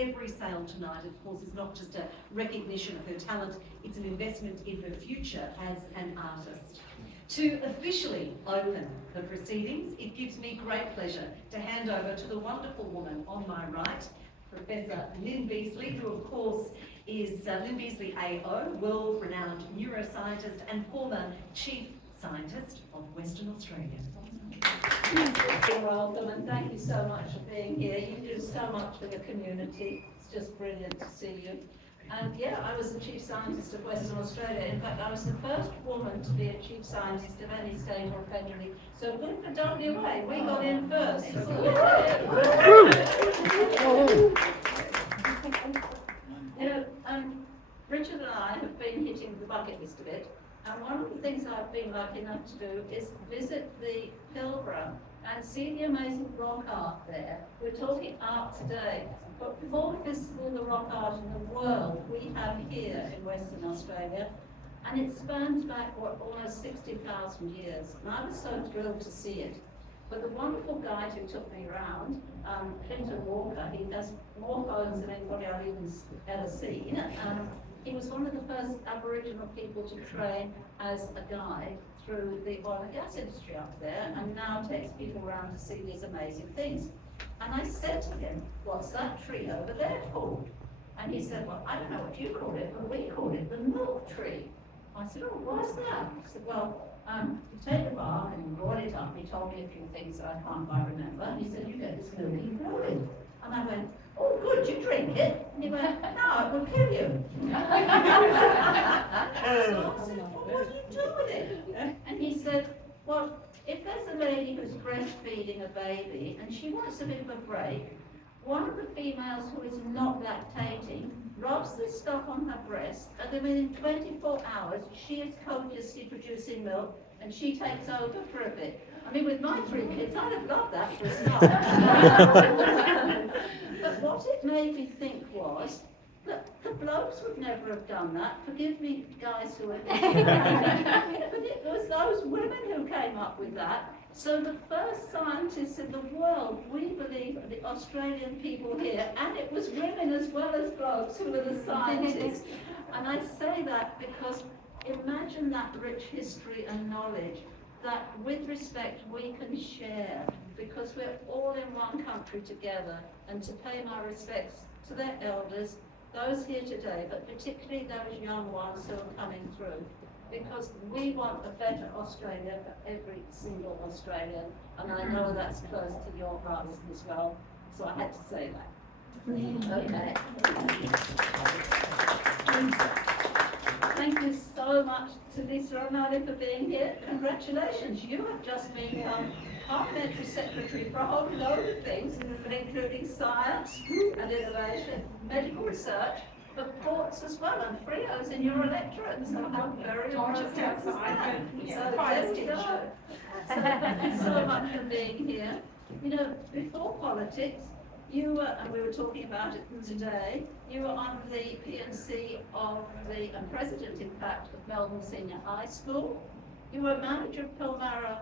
every sale tonight, of course, is not just a recognition of her talent, it's an investment in her future as an artist. To officially open the proceedings, it gives me great pleasure to hand over to the wonderful woman on my right, Professor Lyn Beazley, who of course is Lyn Beazley AO, world-renowned neuroscientist and former Chief Scientist of Western Australia. You're welcome, and thank you so much for being here. You do so much for the community. It's just brilliant to see you. And yeah, I was the Chief Scientist of Western Australia. In fact, I was the first woman to be a Chief Scientist of any state or federally. So good for WA. We got in first. You know, Richard and I have been hitting the bucket list a bit. And one of the things I've been lucky enough to do is visit the Pilbara and see the amazing rock art there. We're talking art today, but more visible the rock art in the world we have here in Western Australia, and it spans back almost 60,000 years. And I was so thrilled to see it. But the wonderful guide who took me around, Clinton Walker, he has more phones than anybody I've even ever seen. He was one of the first Aboriginal people to train as a guide through the oil and gas industry up there, and now takes people around to see these amazing things. And I said to him, "What's that tree over there called?" And he said, "Well, I don't know what you call it, but we call it the milk tree." I said, "Oh, what's that?" He said, "Well, you take the bark and you boil it up." He told me a few things that I can't quite remember. He said, "You get this milky fluid." And I went, "Oh, good, you drink it?" And he went, "No, it will kill you." So I said, "Well, what do you do with it?" And he said, "Well, if there's a lady who's breastfeeding a baby and she wants a bit of a break, one of the females who is not lactating rubs this stuff on her breast, and then within 24 hours, she is copiously producing milk, and she takes over for a bit." I mean, with my 3 kids, I'd have loved that for a start. But what it made me think was that the blokes would never have done that. Forgive me, guys who are but it was those women who came up with that. So the first scientists in the world, we believe, are the Australian people here, and it was women as well as blokes who were the scientists. And I say that because imagine that rich history and knowledge that with respect we can share, because we're all in one country together, and to pay my respects to their elders, those here today, but particularly those young ones who are coming through, because we want a better Australia for every single Australian, and I know that's close to your hearts as well, so I had to say that. Okay. Thank you so much to Lisa O'Malley for being here. Congratulations, you have just become Parliamentary Secretary for a whole load of things, but including science and innovation, medical research, but ports as well, and Frio's in your electorate, so how very impressive is that? So there we go. So thank you so much for being here. You know, before politics, you were, and we were talking about it today, you were on the P&C of the president, in fact, of Melbourne Senior High School. You were manager of Pilbara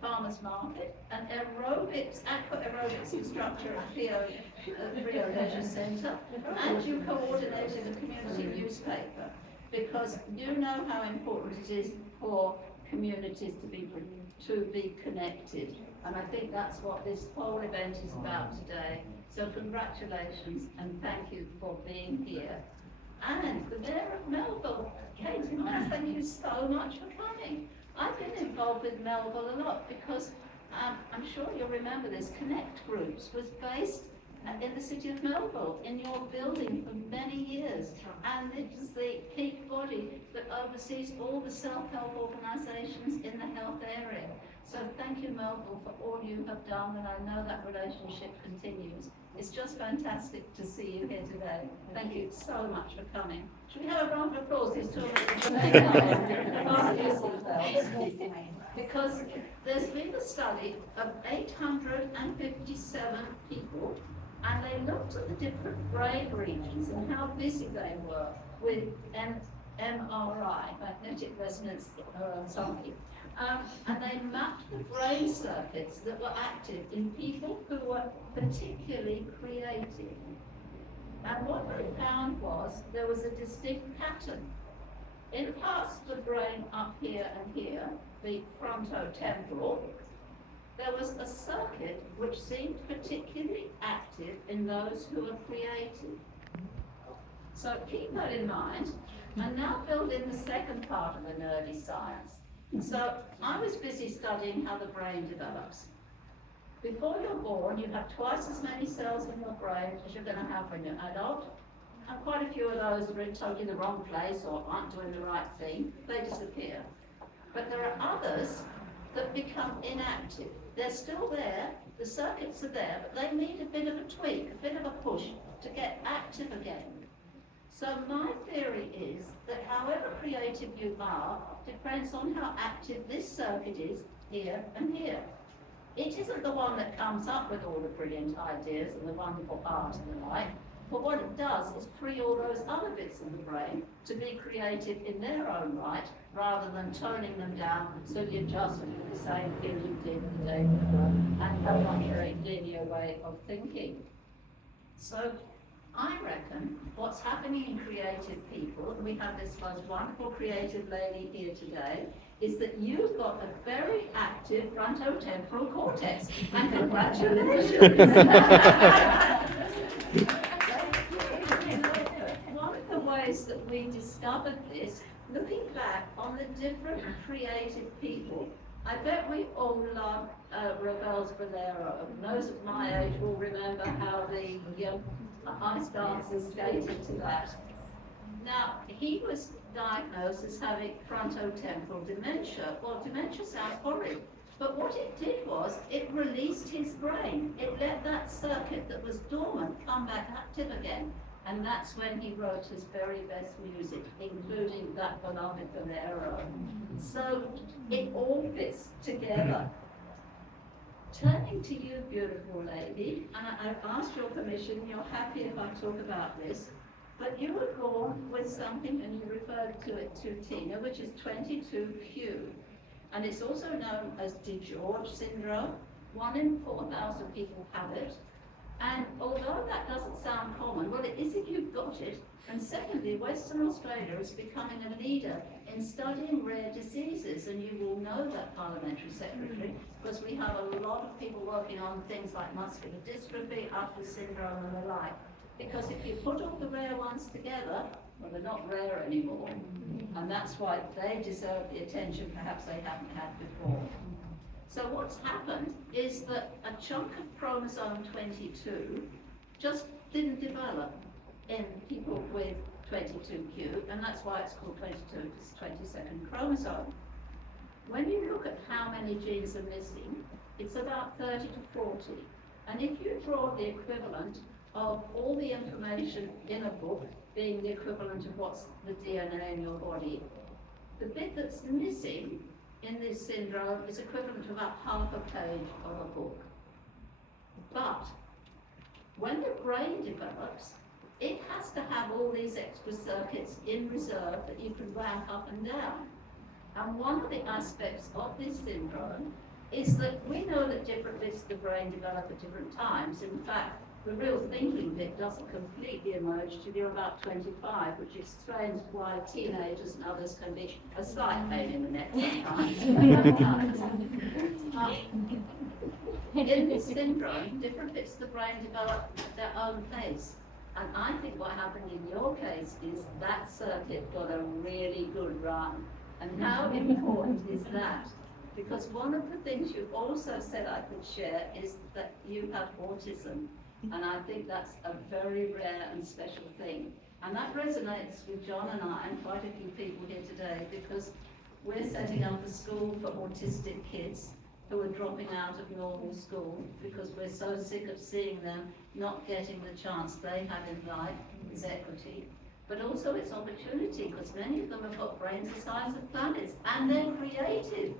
Farmers Market, and aqua aerobics instructor at Rio Leisure Centre, and you coordinated a community newspaper, because you know how important it is for communities to be connected. And I think that's what this whole event is about today. So congratulations and thank you for being here. And the Mayor of Melville, Kate, thank you so much for coming. I've been involved with Melville a lot because I'm sure you'll remember this, Connect Groups was based in the city of Melville, in your building for many years. And it's the peak body that oversees all the self-help organisations in the health area. So thank you, Melville, for all you have done, and I know that relationship continues. It's just fantastic to see you here today. Thank you so much for coming. Should we have a round of applause? These two because there's been a study of 857 people, and they looked at the different brain regions and how busy they were with MRI, magnetic resonance something. And they mapped the brain circuits that were active in people who were particularly creative. And what they found was there was a distinct pattern. In parts of the brain up here and here, the frontotemporal, there was a circuit which seemed particularly active in those who were creative. So keep that in mind, and now build in the second part of the nerdy science. So I was busy studying how the brain develops. Before you're born, you have twice as many cells in your brain as you're going to have when you're an adult. And quite a few of those are totally in the wrong place or aren't doing the right thing. They disappear. But there are others that become inactive. They're still there, the circuits are there, but they need a bit of a tweak, a bit of a push to get active again. So my theory is that however creative you are depends on how active this circuit is here and here. It isn't the one that comes up with all the brilliant ideas and the wonderful art and the like, but what it does is free all those other bits in the brain to be creative in their own right, rather than toning them down so you just do the same thing you did the day before and have a very linear way of thinking. So I reckon what's happening in creative people, and we have this most wonderful creative lady here today, is that you've got a very active frontotemporal cortex. And congratulations! One of the ways that we discovered this, looking back on the different creative people, I bet we all love Ragdoll Bolero. Those of my age will remember how the ice dancers skated to that. Now, he was diagnosed as having frontotemporal dementia. Well, dementia sounds horrid, but what it did was it released his brain. It let that circuit that was dormant come back active again. And that's when he wrote his very best music, including that beloved Bolero. So it all fits together. Turning to you, beautiful lady, and I've asked your permission, you're happy if I talk about this, but you were born with something, and you referred to it to Tina, which is 22q. And it's also known as Deletion Syndrome. 1 in 4,000 people have it. And although that doesn't sound common, well, it is if you've got it. And secondly, Western Australia is becoming a leader in studying rare diseases, and you will know that, Parliamentary Secretary, because we have a lot of people working on things like muscular dystrophy, Alpha syndrome, and the like. Because if you put all the rare ones together, well, they're not rare anymore. And that's why they deserve the attention perhaps they haven't had before. So what's happened is that a chunk of chromosome 22 just didn't develop in people with 22q, and that's why it's called 22, it's 22nd chromosome. When you look at how many genes are missing, it's about 30 to 40. And if you draw the equivalent of all the information in a book being the equivalent of what's the DNA in your body, the bit that's missing in this syndrome is equivalent to about half a page of a book. But when the brain develops, it has to have all these extra circuits in reserve that you can ramp up and down. And one of the aspects of this syndrome is that we know that different bits of the brain develop at different times. In fact, the real thinking bit doesn't completely emerge till you're about 25, which explains why teenagers and others can be a slight pain in the neck sometimes. In this syndrome, different bits of the brain develop at their own pace. And I think what happened in your case is that circuit got a really good run. And how important is that? Because one of the things you also said I could share is that you have autism. And I think that's a very rare and special thing. And that resonates with John and I and quite a few people here today, because we're setting up a school for autistic kids who are dropping out of normal school because we're so sick of seeing them not getting the chance they have in life. Is equity. But also it's opportunity, because many of them have got brains the size of planets, and they're creative.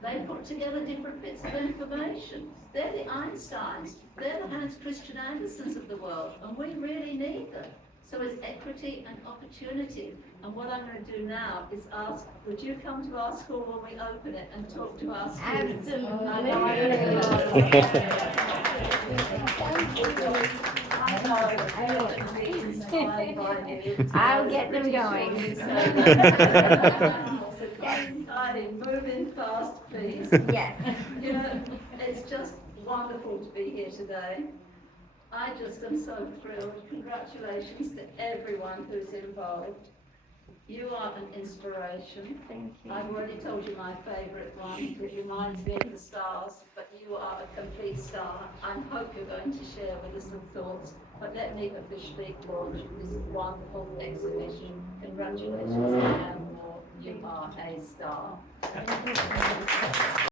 They put together different bits of information. They're the Einsteins, they're the Hans Christian Andersens of the world, and we really need them. So it's equity and opportunity. And what I'm going to do now is ask, would you come to our school when we open it and talk to our students? Absolutely. Thank you. I'll get them going. Moving fast, please. Yes. You know, it's just wonderful to be here today. I just am so thrilled. Congratulations to everyone who's involved. You are an inspiration. Thank you. I've already told you my favourite one. It reminds me of the stars, but you are a complete star. I hope you're going to share with us some thoughts. But let me officially launch this wonderful exhibition. Congratulations, Diane Moore. You are a star.